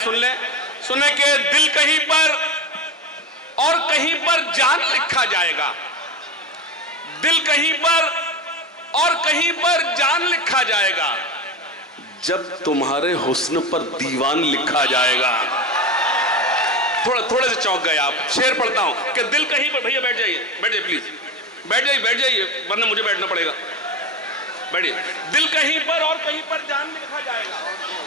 सुन ले, सुने के दिल कहीं पर और कहीं पर जान लिखा जाएगा। दिल कहीं पर और कहीं पर जान लिखा जाएगा। जब तुम्हारे हुस्न पर दीवान लिखा जाएगा। थोड़े से चौंक गए आप। शेर पढ़ता हूं कि दिल कहीं पर, भैया बैठ जाइए प्लीज, बैठ जाइए वरना मुझे बैठना पड़ेगा। बैठिए। दिल कहीं पर और कहीं पर जान लिखा जाएगा।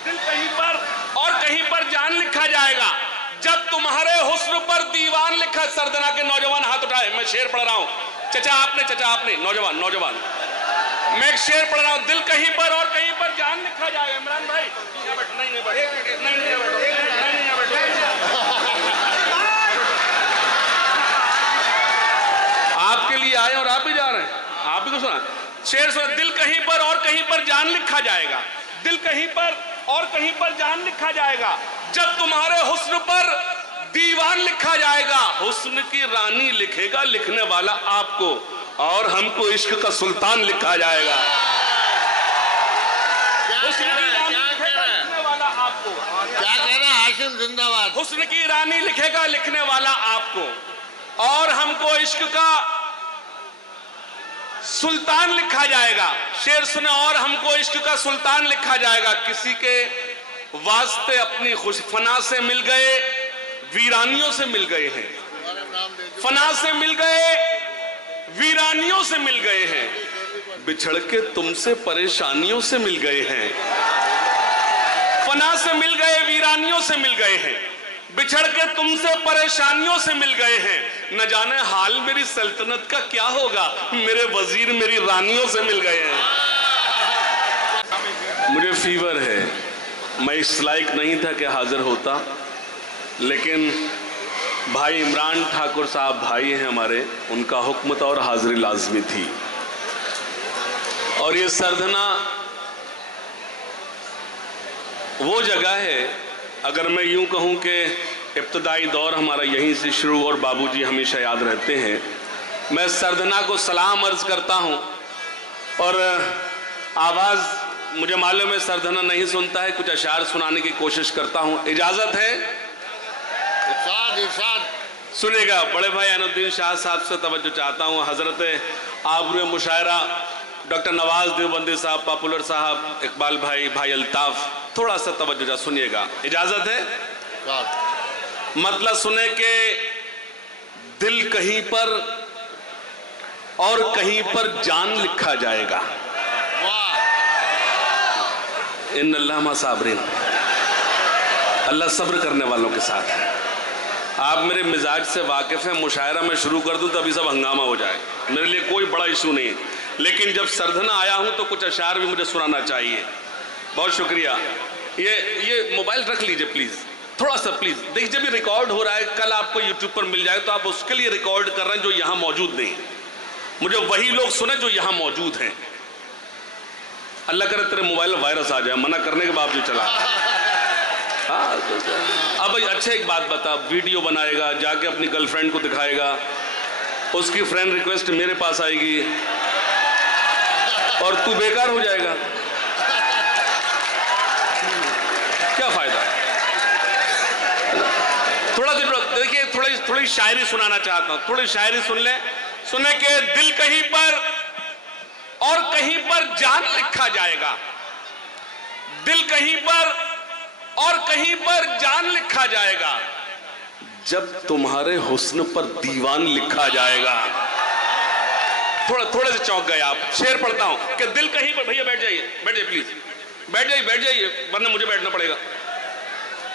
दिल कहीं पर और कहीं पर जान लिखा जाएगा। जब तुम्हारे हुस्न पर दीवान लिखा। सरदना के नौजवान हाथ उठाए, मैं शेर पढ़ रहा हूं। चचा आपने नौजवान मैं एक शेर पढ़ रहा हूं। दिल कहीं पर और कहीं पर जान लिखा जाएगा। इमरान भाई आपके लिए आए और आप भी जा रहे हैं। आप भी को सुना शेर सुना। दिल कहीं पर और कहीं पर जान लिखा जाएगा। दिल कहीं पर और कहीं पर जान लिखा जाएगा। जब तुम्हारे हुस्न पर दीवान लिखा जाएगा। हुस्न की रानी लिखेगा लिखने वाला आपको, और हमको इश्क का सुल्तान लिखा जाएगा। हुस्न की रानी लिखेगा लिखने वाला आपको। क्या कह रहे हैं हाशिम जिंदाबाद। हुस्न की रानी लिखेगा लिखने वाला आपको, और हमको इश्क का सुल्तान लिखा जाएगा। शेर सुने, और हमको इश्क का सुल्तान लिखा जाएगा। किसी के वास्ते अपनी खुश फना से मिल गए, वीरानियों से मिल गए हैं। फना से मिल गए, वीरानियों से मिल गए हैं। बिछड़ के तुमसे परेशानियों से मिल गए हैं। फना से मिल गए, वीरानियों से मिल गए हैं। बिछड़ के तुमसे परेशानियों से मिल गए हैं। न जाने हाल मेरी सल्तनत का क्या होगा। मेरे वजीर मेरी रानियों से मिल गए हैं। मुझे फीवर है, मैं इस लायक नहीं था कि हाजिर होता, लेकिन भाई इमरान ठाकुर साहब भाई हैं हमारे, उनका हुक्म था और हाजिरी लाजमी थी। और ये सरधना वो जगह है, अगर मैं यूं कहूं कि इब्तदाई दौर हमारा यहीं से शुरू और बाबूजी हमेशा याद रहते हैं। मैं सरधना को सलाम अर्ज करता हूं, और आवाज़ मुझे मालूम है सरधना नहीं सुनता है, कुछ अशार सुनाने की कोशिश करता हूं। इजाज़त है? इरशाद सुनेगा। बड़े भाई अनुद्दीन शाह साहब से तवज्जो चाहता हूं। हज़रत आबरू मुशायरा डॉक्टर नवाज देवबंदी साहब, पॉपुलर साहब, इकबाल भाई अल्ताफ, थोड़ा सा तवज्जो सुनिएगा। इजाजत है? मतलब सुने के दिल कहीं पर और कहीं पर जान लिखा जाएगा। इन्नल्लाह मा साबरीन, अल्लाह सब्र करने वालों के साथ है। आप मेरे मिजाज से वाकिफ हैं। मुशायरा में शुरू कर दूं तो अभी सब हंगामा हो जाए। मेरे लिए कोई बड़ा इशू नहीं है, लेकिन जब सरधना आया हूं तो कुछ अशार भी मुझे सुनाना चाहिए। बहुत शुक्रिया। ये मोबाइल रख लीजिए प्लीज, थोड़ा सा प्लीज। देखिए जब ये रिकॉर्ड हो रहा है, कल आपको यूट्यूब पर मिल जाए, तो आप उसके लिए रिकॉर्ड कर रहे हैं जो यहां मौजूद नहीं। मुझे वही लोग सुने जो यहां मौजूद हैं। अल्लाह करे तेरे मोबाइल वायरस आ जाए, मना करने के बावजूद चला। हाँ अब अच्छा एक बात बता, वीडियो बनाएगा, जाके अपनी गर्लफ्रेंड को दिखाएगा, उसकी फ्रेंड रिक्वेस्ट मेरे पास आएगी, और तू बेकार हो जाएगा। क्या फायदा? थोड़ा देखिए, थोड़ी शायरी सुनाना चाहता हूं। थोड़ी शायरी सुन ले। सुने के दिल कहीं पर और कहीं पर जान लिखा जाएगा। दिल कहीं पर और कहीं पर जान लिखा जाएगा। जब तुम्हारे हुस्न पर दीवान लिखा जाएगा। थोड़े से चौंक गए आप। शेर पढ़ता हूं कि दिल कहीं पर, भैया बैठ जाइए प्लीज, बैठ जाइए वरना मुझे बैठना पड़ेगा।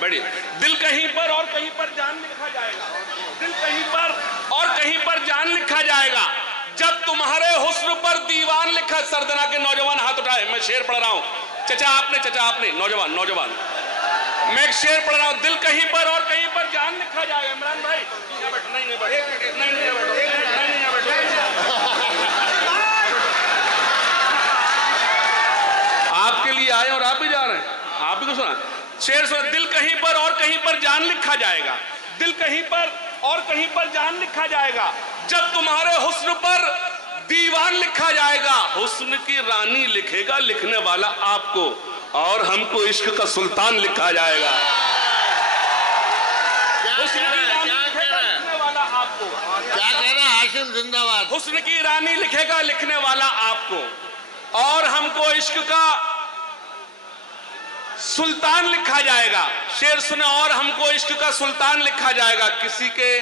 बैठिए। दिल कहीं पर और कहीं पर जान लिखा जाएगा। दिल कहीं पर और कहीं पर जान लिखा जाएगा। जब तुम्हारे हुस्न पर दीवान लिखा। सरदना के नौजवान हाथ उठाए, मैं शेर पढ़ रहा हूं। चचा आपने नौजवान मैं एक शेर पढ़ रहा हूं। दिल कहीं पर और कहीं पर जान लिखा जाएगा। इमरान भाई आपके लिए आए और आप भी जा रहे हैं। आप भी को सुना शेर सुना। दिल कहीं पर और कहीं पर जान लिखा जाएगा। दिल कहीं पर और कहीं पर जान लिखा जाएगा। जब तुम्हारे हुस्न पर दीवान लिखा जाएगा। हुस्न की रानी लिखेगा लिखने वाला आपको, और हमको इश्क का सुल्तान लिखा जाएगा। क्या कह रहे हैं हाशिम जिंदाबाद। हुस्न की रानी लिखेगा लिखने वाला आपको, और हमको इश्क का सुल्तान लिखा जाएगा। शेर सुने, और हमको इश्क का सुल्तान लिखा जाएगा। किसी के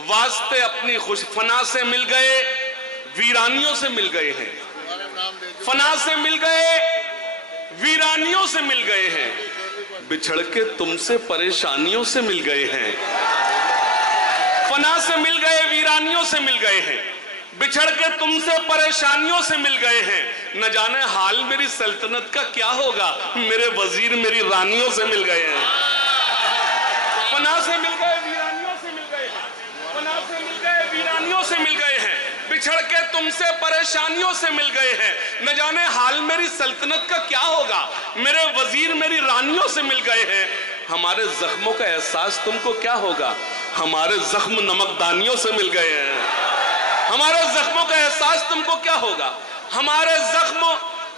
वास्ते अपनी खुश फना से मिल गए, वीरानियों से मिल गए हैं। फना से मिल गए, वीरानियों से मिल गए हैं। बिछड़ के तुमसे परेशानियों से मिल गए हैं। फना से मिल गए, वीरानियों से मिल गए हैं। बिछड़ के तुमसे परेशानियों से मिल गए हैं। न जाने हाल मेरी सल्तनत का क्या होगा, मेरे वजीर मेरी रानियों से मिल गए हैं। फना से मिल गए, वीरानियों से मिल गए हैं। फना से मिल गए, वीरानियों से मिल गए हैं। बिछड़ के तुमसे परेशानियों से मिल गए हैं। न जाने हाल मेरी सल्तनत का क्या होगा, मेरे वजीर मेरी रानियों से मिल गए हैं। हमारे जख्मों का एहसास तुमको क्या होगा, हमारे जख्म नमकदानियों से मिल गए हैं। हमारे जख्मों का एहसास तुमको क्या होगा, हमारे जख्म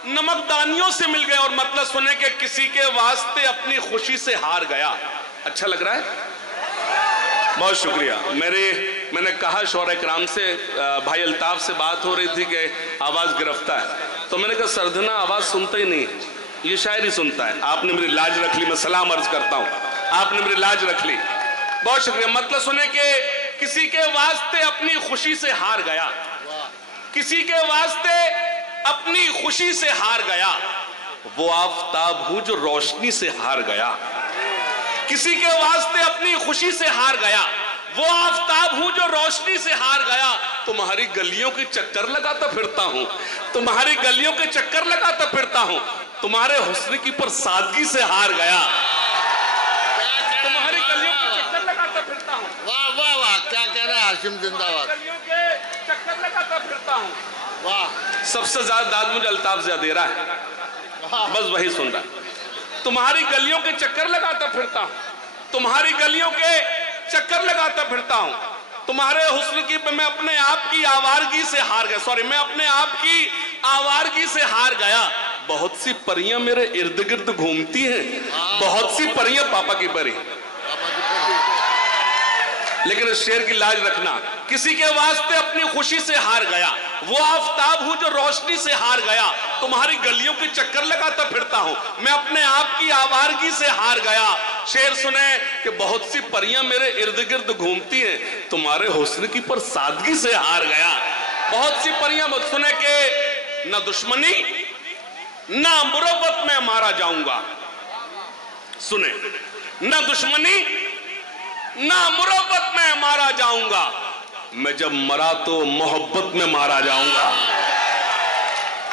नमकदानियों से मिल गए। और मतलब सुने कि किसी के वास्ते अपनी खुशी से हार गया। अच्छा लग रहा है? बहुत शुक्रिया। मैंने कहा शौरा इकराम से, भाई अल्ताफ से बात हो रही थी कि आवाज गिरफ्ता है, तो मैंने कहा सरधना आवाज सुनता ही नहीं, ये शायर ही सुनता है। आपने मेरी लाज रख ली, मैं सलाम अर्ज करता हूं, आपने मेरी लाज रख ली। बहुत शुक्रिया। मतलब सुने कि किसी के वास्ते अपनी खुशी से हार गया, किसी के वास्ते अपनी खुशी से हार गया। वो आफताब हूं जो रोशनी से हार गया। किसी के वास्ते अपनी खुशी से हार गया, वो आफताब हूं जो रोशनी से हार गया। तुम्हारी गलियों के चक्कर लगाता फिरता हूं, तुम्हारी गलियों के चक्कर लगाता फिरता हूं। तुम्हारे हुस्न की पर सादगी से हार गया। तुम्हारी गलियों के चक्कर लगाता फिरता हूं। वाह वाह वाह, क्या कह रहे हैं हाशिम जिंदाबाद। गलियों के चक्कर लगाता फिरता हूं। वाह, सबसे ज्यादा दाद मुझे अल्ताफ ज़िया दे रहा है, बस वही सुन रहा है। तुम्हारी गलियों के चक्कर लगाता फिरता हूं, तुम्हारी गलियों के चक्कर लगाता फिरता हूं। तुम्हारे हुस्न की मैं अपने आप की आवारगी से हार गया, सॉरी मैं अपने आप की आवारगी से हार गया। बहुत सी परियां मेरे इर्द गिर्द घूमती हैं, बहुत सी परियां पापा की परी। लेकिन इस शेर की लाज रखना, किसी के वास्ते अपनी खुशी से हार गया, वो आफताब हूं जो रोशनी से हार गया। तुम्हारी गलियों के चक्कर लगाता फिरता हूं, मैं अपने आप की आवारगी से हार गया। शेर सुने कि बहुत सी परियां मेरे इर्द गिर्द घूमती हैं, तुम्हारे हुस्न की पर सादगी से हार गया। बहुत सी परियां सुने कि न दुश्मनी ना मुरब्बत में मारा जाऊंगा। सुने, न दुश्मनी ना मुरब्बत में मारा जाऊंगा, मैं जब मरा तो मोहब्बत में मारा जाऊंगा।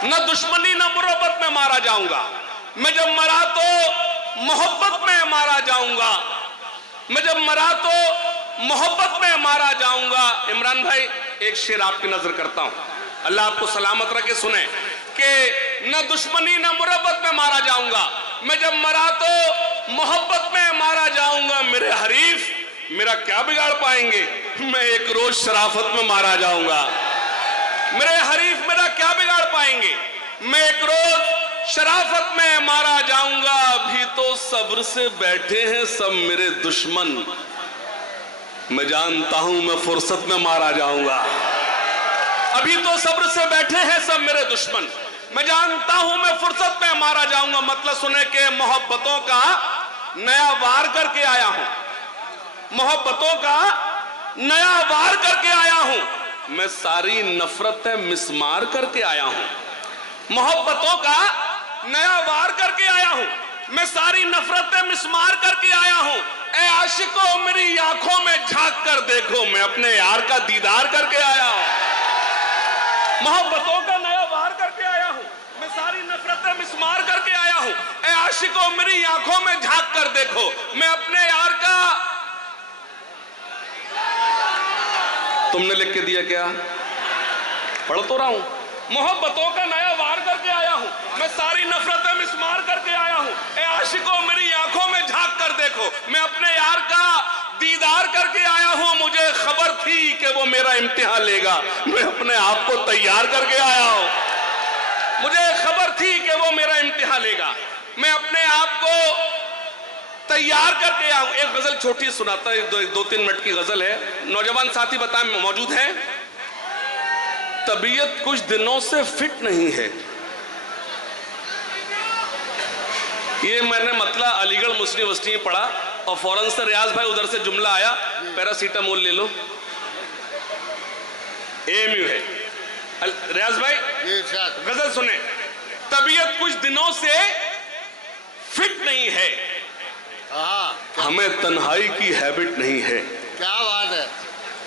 न दुश्मनी न मुरब्बत में मारा जाऊंगा, मैं जब मरा तो मोहब्बत में मारा जाऊंगा। मैं जब मरा तो मोहब्बत में मारा जाऊंगा। इमरान भाई एक शेर आपकी नजर करता हूं, अल्लाह आपको सलामत रखे। सुने कि न दुश्मनी न मुरब्बत में मारा जाऊंगा, मैं जब मरा तो मोहब्बत में मारा जाऊंगा। मेरे हरीफ मेरा क्या बिगाड़ पाएंगे, मैं एक रोज शराफत में मारा जाऊंगा। मेरे हरीफ मेरा क्या बिगाड़ पाएंगे, मैं एक रोज शराफत में मारा जाऊंगा। अभी तो सब्र से बैठे हैं सब मेरे दुश्मन, मैं जानता हूं मैं फुर्सत में मारा जाऊंगा। अभी तो सब्र से बैठे हैं सब मेरे दुश्मन, मैं जानता हूं मैं फुर्सत में मारा जाऊंगा। मतलब सुने के मोहब्बतों का नया वार करके आया हूं, मोहब्बतों का नया वार करके आया हूं। मैं सारी नफरतें मिसमार करके आया हूं, मोहब्बतों का नया वार करके आया हूं। मैं सारी नफरतें मिसमार करके आया हूं। ए आशिकों मेरी आंखों में झांक कर देखो, मैं अपने यार का दीदार करके आया हूं। मोहब्बतों का नया वार करके आया हूं, मैं सारी नफरतें मिसमार करके आया हूं। ए आशिकों मेरी आंखों में झांक कर देखो, मैं अपने यार का। तुमने लिख के दिया क्या? पढ़ तो रहा हूं। मोहब्बतों का नया वार करके आया हूं, मैं सारी नफरतें मिसमार करके आया हूं। ए आशिकों मेरी आंखों में झांक कर देखो, मैं अपने यार का दीदार करके आया हूं। मुझे खबर थी कि वो मेरा इम्तिहान लेगा, मैं अपने आप को तैयार करके आया हूं। मुझे खबर थी कि वो मेरा इम्तिहान लेगा, मैं अपने आप को तैयार करके आया हूं। एक गजल छोटी सुनाता है, दो तीन मिनट की गजल है। नौजवान साथी बताएं, मौजूद हैं? तबीयत कुछ दिनों से फिट नहीं है। ये मैंने मतलब अलीगढ़ मुस्लिम यूनिवर्सिटी में पढ़ा और फौरन से रियाज भाई उधर से जुमला आया, पैरासीटामोल ले लो। एएमयू है। रियाज भाई जी सर। गजल सुने। तबीयत कुछ दिनों से फिट नहीं है, हाँ, हमें तन्हाई की हैबिट नहीं है। क्या बात है।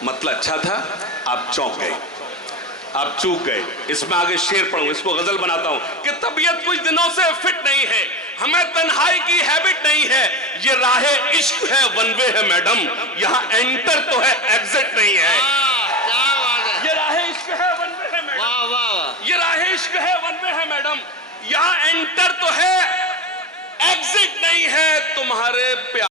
मतलब अच्छा था, आप चौंक गए, आप चूक गए। इसमें आगे शेर पढ़ूं, इसको गजल बनाता हूं कि तबीयत कुछ दिनों से फिट नहीं है, हमें तन्हाई की हैबिट नहीं है। ये राहे इश्क है, वन वे है मैडम, यहाँ एंटर तो है, एग्जिट नहीं है। क्या बात है। ये राहे इश्क है, वन वे है मैडम। वाह वाह वाह। ये राहे इश्क है, वन वे है मैडम, यहाँ एंटर तो है, एग्जिट नहीं है। तुम्हारे प्यार